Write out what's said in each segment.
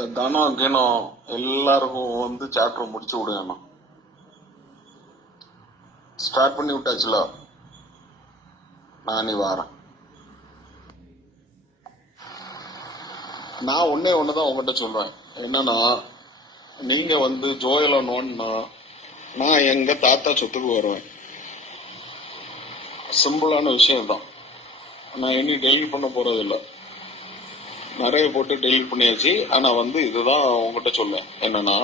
இந்த தனம் கிணம் எல்லாருக்கும் வந்து சாப்டர் முடிச்சு விடுங்க. ஸ்டார்ட் பண்ணி விட்டாச்சுல, நானே வாரேன். நான் ஒன்னே ஒண்ணுதான் உங்ககிட்ட சொல்றேன். என்னன்னா, நீங்க வந்து ஜோயல நோன்னா நான் எங்க தாத்தா சொத்துக்கு வருவேன். சிம்பிளான விஷயம் தான். நான் இனி டெலிட் பண்ண போறது இல்ல. நிறைய போட்டு டெலிட் பண்ணியாச்சு. ஆனா வந்து இதுதான் உங்ககிட்ட சொல்ல என்னன்னா,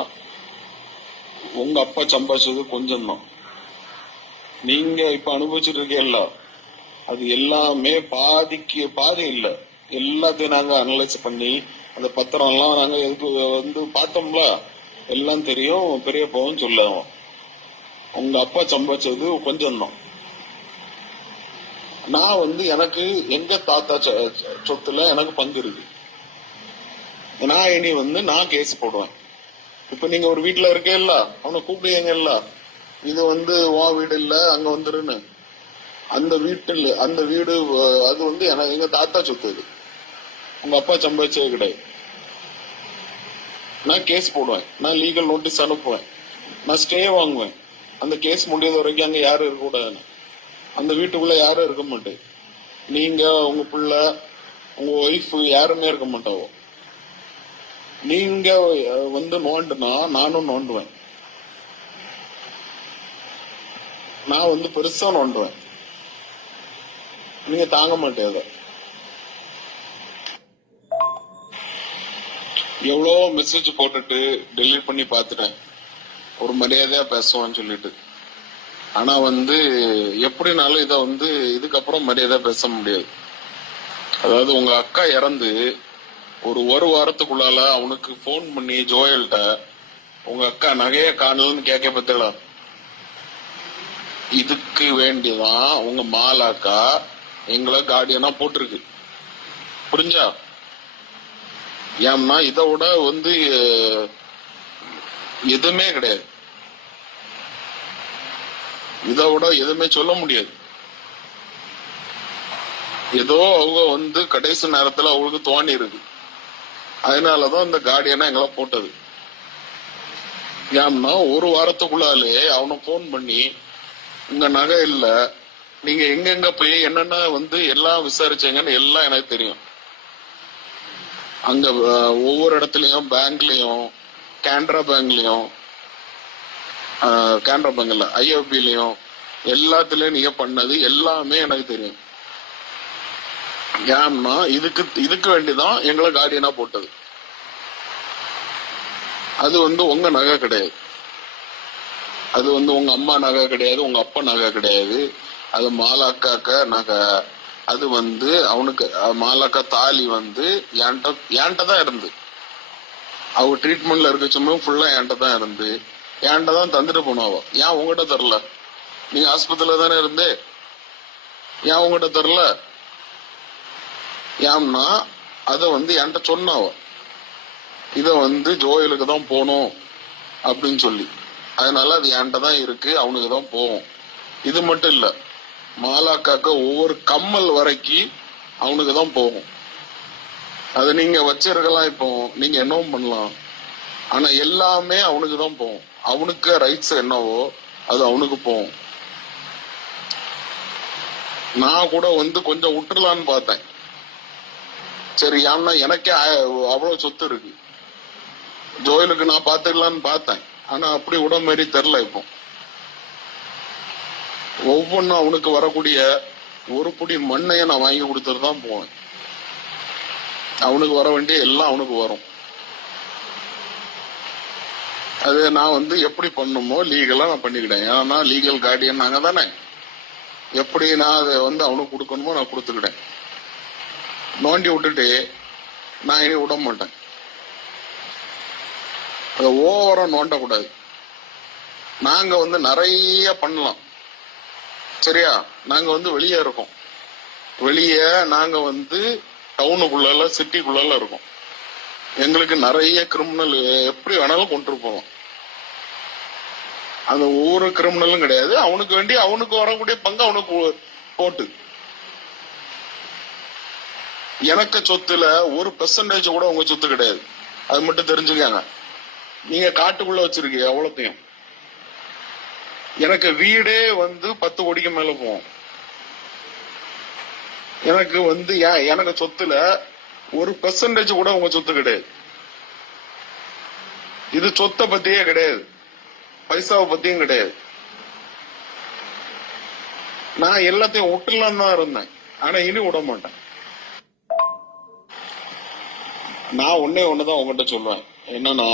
உங்க அப்பா சம்பாதிச்சது கொஞ்சம் தான். நீங்க இப்ப அனுபவிச்சுட்டு இருக்கீல்ல, அது எல்லாமே பாதிக்கு பாதி இல்ல. எல்லாத்தையும் நாங்க அனலைஸ் பண்ணி அந்த பத்திரம் எல்லாம் நாங்க எதுக்கு வந்து பார்த்தோம்ல, எல்லாம் தெரியும். பெரியப்பாவும் சொல்லுவோம், உங்க அப்பா சம்பாதிச்சது கொஞ்சம் தான். நான் வந்து எனக்கு எங்க தாத்தா சொத்துல எனக்கு பங்கு இருக்கு. நான் இனி வந்து நான் கேஸ் போடுவேன். இப்ப நீங்க ஒரு வீட்டுல இருக்கேல்ல, அவனை கூப்பிடுவீங்கல்ல, இது வந்து உன் வீடு இல்ல அங்க வந்துருன்னு. அந்த வீடு அது வந்து எங்க தாத்தா சொத்து. இது உங்க அப்பா சம்பாதிச்சது கிடையாது. நான் கேஸ் போடுவேன், நான் லீகல் நோட்டீஸ் அனுப்புவேன், நான் ஸ்டே வாங்குவேன். அந்த கேஸ் முடியாத வரைக்கும் அங்க யாரும் இருக்க கூடாதுன்னு. அந்த வீட்டுக்குள்ள யாரும் இருக்க மாட்டேன். நீங்க, உங்க பிள்ளை, உங்க ஒய்ஃப் யாருமே இருக்க மாட்டாவோ. நீங்க வந்து நோண்டுனா நானும் நோண்டுவேன். நான் வந்து பெருசா நோண்டுவேன். நீங்க தாங்க மாட்டேன். எவ்வளோ மெசேஜ் போட்டுட்டு டெலிட் பண்ணி பார்த்துட்டேன், ஒரு மரியாதையா பேசுவான்னு சொல்லிட்டு. ஆனா வந்து எப்படினாலும் இத வந்து இதுக்கப்புறம் மரியாதை பேச முடியாது. அதாவது உங்க அக்கா இறந்து ஒரு வாரத்துக்குள்ளால அவனுக்கு போன் பண்ணி ஜோயல்கிட்ட உங்க அக்கா நகைய காணலன்னு கேட்க பத்தல. இதுக்கு வேண்டிதான் உங்க மாலாக்கா எங்களை கார்டியனா போட்டிருக்கு. புரிஞ்சா? ஏன்னா இதை விட வந்து எதுவுமே கிடையாது. இதை விட எதுவுமே சொல்ல முடியாது. ஏதோ அவங்க வந்து கடைசி நேரத்துல அவங்களுக்கு தோணி இருக்கு. அதனாலதான் இந்த கார்டியனா எங்களை போட்டது. ஏன்னா ஒரு வாரத்துக்குள்ளாலே அவனை போன் பண்ணி உங்க நகை இல்ல, நீங்க எங்கெங்க போய் என்னென்ன வந்து எல்லாம் விசாரிச்சீங்கன்னு எல்லாம் எனக்கு தெரியும். அங்க ஒவ்வொரு இடத்துலயும், பேங்க்லயும், கேனரா பேங்க்லயும், கேனரா பேங்க்ல ஐஎஃபிலையும் எல்லாத்துலயும் நீங்க பண்ணது எல்லாமே எனக்கு தெரியும். ஏன்னா இதுக்கு வேண்டிதான் எங்களை கார்டியனா போட்டது. அது வந்து உங்க நகை கிடையாது, அது வந்து உங்க அம்மா நகை கிடையாது, உங்க அப்பா நகை கிடையாது. அது மாலாக்காக்க நகை. அது வந்து அவனுக்கு மாலாக்கா தாலி வந்து என்கிட்ட தான் இருந்து, அவ ட்ரீட்மெண்ட்ல இருக்க சமயம் ஃபுல்லா என்கிட்ட தான் இருந்து, என்கிட்ட தான் தந்துட்டு போனாவோ. ஏன் உங்ககிட்ட தரல? நீங்க ஆஸ்பத்திரியில தானே இருந்தே, ஏன் உங்ககிட்ட தரல? ஏன்னா அத வந்து என்கிட்ட சொன்னாவோ, இத வந்து ஜோயலுக்கு தான் போகணும் அப்படின்னு சொல்லி. அதனால அது என்கிட்ட தான் இருக்கு, அவனுக்கு தான் போகும். இது மட்டும் இல்ல, மாலாக்காக்க ஒவ்வொரு கம்மல் வரைக்கும் அவனுக்கு தான் போகும். அதை நீங்க வச்சிருக்கலாம், இப்போ நீங்க என்னவும் பண்ணலாம். ஆனா எல்லாமே அவனுக்கு தான் போகும். அவனுக்கு ரைட்ஸ் என்னவோ அது அவனுக்கு போகும். நான் கூட வந்து கொஞ்சம் விட்டுலான்னு பார்த்தேன். சரி, ஏன்னா எனக்கே அவ்வளவு சொத்து இருக்கு, ஜோயலுக்கு நான் பாத்துக்கலான்னு பார்த்தேன். ஆனா அப்படி விட மாதிரி தெரியல. இப்போ ஒவ்வொன்னும் அவனுக்கு வரக்கூடிய ஒரு புடி மண்ணைய நான் வாங்கி கொடுத்துட்டு தான் போவேன். அவனுக்கு வர வேண்டிய எல்லாம் அவனுக்கு வரும். அது நான் வந்து எப்படி பண்ணுமோ லீகலா நான் பண்ணிக்கிட்டேன். ஏன்னா லீகல் கார்டியன் நாங்க தானே. எப்படி நான் அதை வந்து அவனுக்கு கொடுக்கணுமோ நான் கொடுத்துக்கிட்டேன். நோண்டி விட்டுட்டு நான் இனி விட மாட்டேன். அதை ஓவரா நோண்டக்கூடாது. நாங்க வந்து நிறைய பண்ணலாம், சரியா? நாங்க வந்து வெளியே இருக்கோம். வெளியே நாங்க வந்து டவுனுக்குள்ள சிட்டிக்குள்ள இருக்கோம். எங்களுக்கு நிறைய கிரிமினல் எப்படி வேணாலும் கொண்டு போவோம். அந்த ஒவ்வொரு கிரிமினலும் கிடையாது, அவனுக்கு வேண்டி அவனுக்கு வரக்கூடிய பங்கு அவனுக்கு போட்டு. எனக்கு சொத்துல 1% கூட உங்க சொத்து கிடையாது. அது மட்டும் தெரிஞ்சுக்காங்க. நீங்க காட்டுக்குள்ள வச்சிருக்கீங்க எவ்வளத்தையும். எனக்கு வீடே 10 கோடிக்கு மேல போகும். எனக்கு எனக்கு சொத்துல 1% கூட உங்க சொத்து கிடையாது. இது சொத்தை பத்தியே கிடையாது, பைசாவை பத்தியும் கிடையாது. நான் எல்லாத்தையும் விட்டுலாம் தான் இருந்தேன், ஆனா இனி விட மாட்டேன். நான் ஒன்னே ஒண்ணுதான் உங்ககிட்ட சொல்லுவேன், என்னன்னா